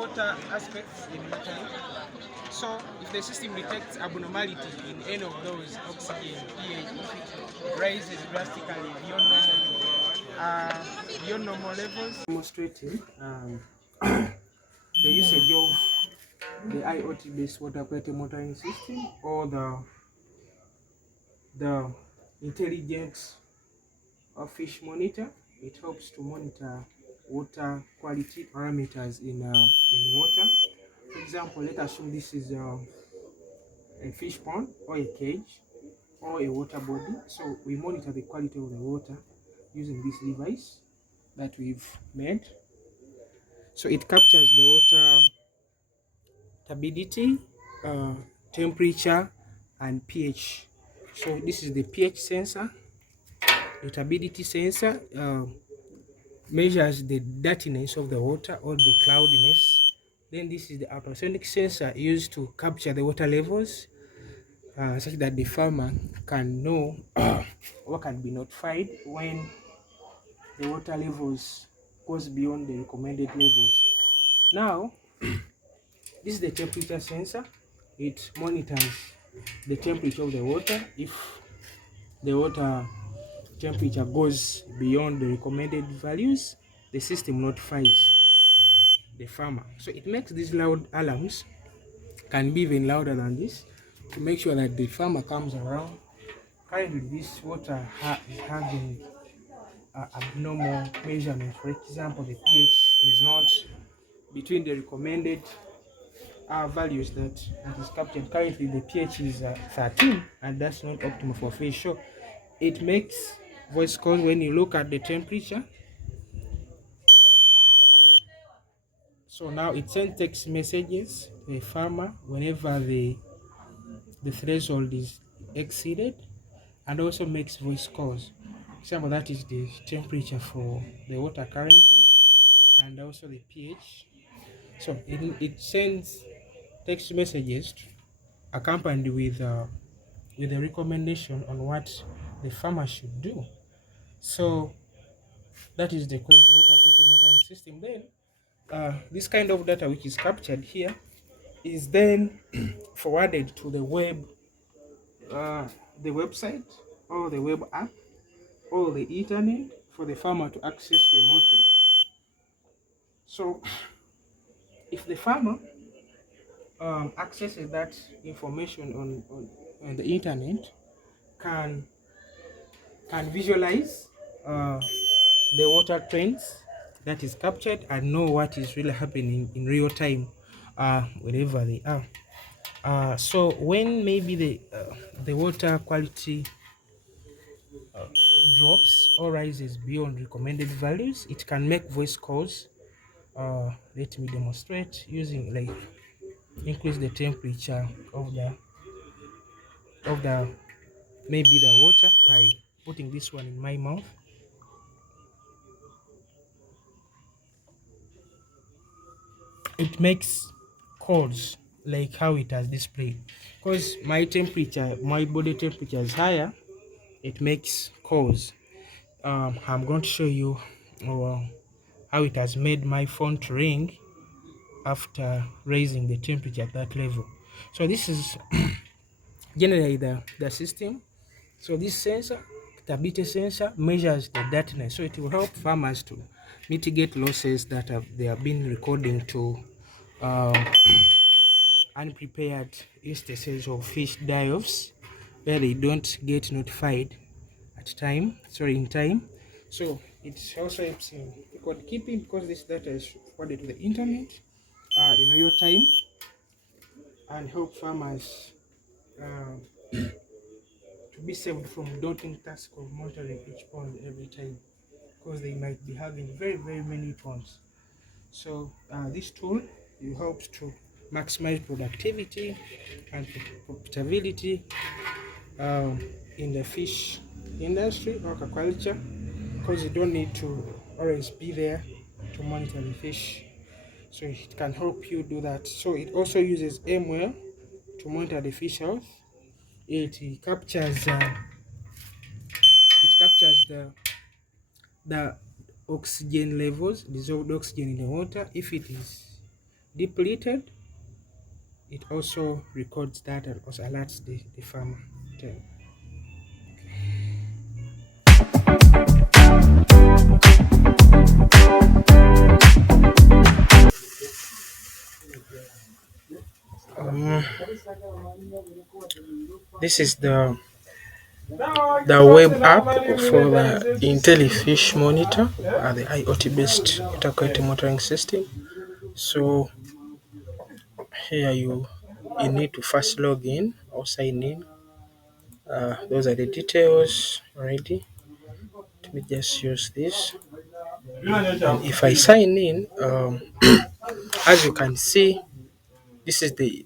water aspects in monitoring. So if the system detects abnormality in any of those, oxygen, pH, if it rises drastically beyond normal levels. Demonstrating the usage of the IoT-based water quality monitoring system, or the intelligent fish monitor. It helps to monitor water quality parameters in water. For example, let us assume this is a fish pond or a cage or a water body. So we monitor the quality of the water using this device that we've made. So it captures the water turbidity, temperature, and pH. So this is the pH sensor. The turbidity sensor measures the dirtiness of the water or the cloudiness. Then this is the ultrasonic sensor used to capture the water levels, such that the farmer can know or can be notified when the water levels goes beyond the recommended levels. Now, this is the temperature sensor. It monitors the temperature of the water. If the water temperature goes beyond the recommended values, the system notifies the farmer. So it makes these loud alarms, can be even louder than this, to make sure that the farmer comes around. Currently this water is having abnormal measurement. For example, the pH is not between the recommended values that is captured. Currently the pH is 13, and that's not optimal for fish. So it makes voice calls when you look at the temperature. So now it sends text messages to the farmer whenever the threshold is exceeded, and also makes voice calls. Example, that is the temperature for the water currently, and also the pH. So it sends text messages accompanied with a recommendation on what the farmer should do. So that is the water quality monitoring system. Then this kind of data which is captured here is then forwarded to the website or the web app or the internet for the farmer to access remotely. So if the farmer accesses that information on the internet, can visualize the water trends that is captured and know what is really happening in real time wherever they are. So when maybe the water quality drops or rises beyond recommended values, it can make voice calls. Let me demonstrate using, like, increase the temperature of the maybe the water by putting this one in my mouth. It makes calls like how it has displayed. Because my body temperature is higher, it makes calls. I'm going to show you how it has made my phone to ring after raising the temperature at that level. So this is generally the system. So this sensor, stability sensor, measures the dirtiness. So it will help farmers to mitigate losses that they have been recording to unprepared instances of fish die-offs where they don't get notified in time. So it also helps in record keeping, because this data is forwarded to the internet in real time, and help farmers to be saved from daunting task of monitoring each pond every time, because they might be having very many ponds. So this tool helps to maximize productivity and profitability in the fish industry or aquaculture, because you don't need to always be there to monitor the fish. So it can help you do that. So it also uses ML to monitor the fish health. It captures the oxygen levels, dissolved oxygen in the water. If it is depleted, it also records that and also alerts the farmer. Then um, this is the web app for the Intelli Fish Monitor, the IoT based water quality monitoring system. So here you need to first log in or sign in. Those are the details already. Let me just use this. And if I sign in, as you can see, this is the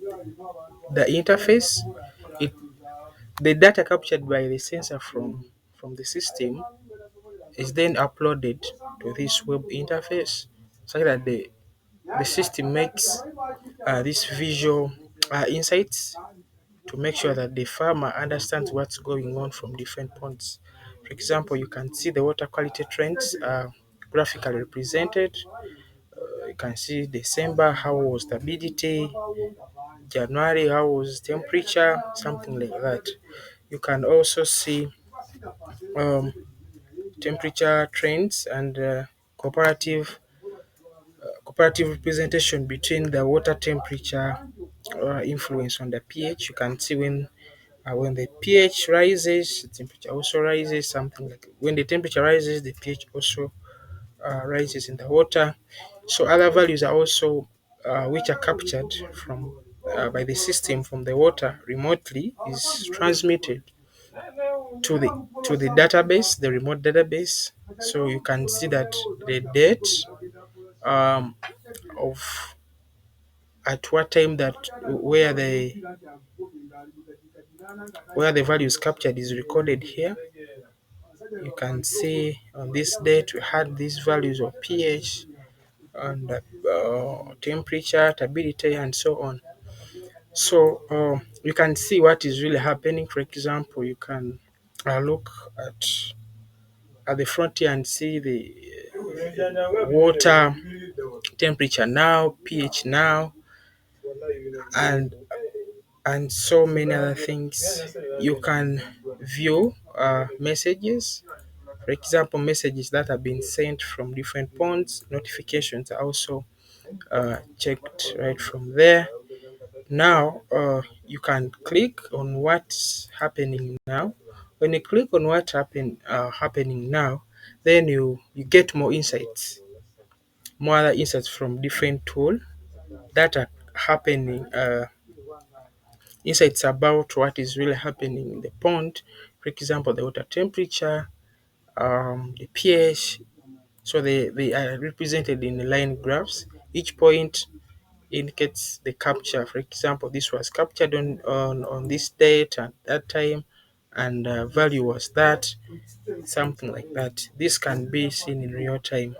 interface. It the data captured by the sensor from the system is then uploaded to this web interface so that the system makes these visual insights to make sure that the farmer understands what's going on from different points. For example, you can see the water quality trends graphically represented. You can see December, how was turbidity, January, how was temperature, something like that. You can also see um, temperature trends and comparative representation between the water temperature influence on the pH. You can see when the pH rises, the temperature also rises. Something like when the temperature rises, the pH also rises in the water. So other values are also which are captured from by the system from the water remotely is transmitted to the database, the remote database. So you can see that the date um, of at what time that where the value is captured is recorded here. You can see on this date we had these values of pH and temperature, turbidity, and so on. So you can see what is really happening. For example, you can look at the frontier and see the water temperature now, pH now, and so many other things. You can view messages. For example, messages that have been sent from different points. Notifications are also checked right from there. Now you can click on what's happening now. When you click on what's happening now, then you get more other insights from different tools that are happening. Insights about what is really happening in the pond. For example, the water temperature, the pH. So they are represented in line graphs. Each point indicates the capture. For example, this was captured on this date at that time, and value was that, something like that. This can be seen in real time.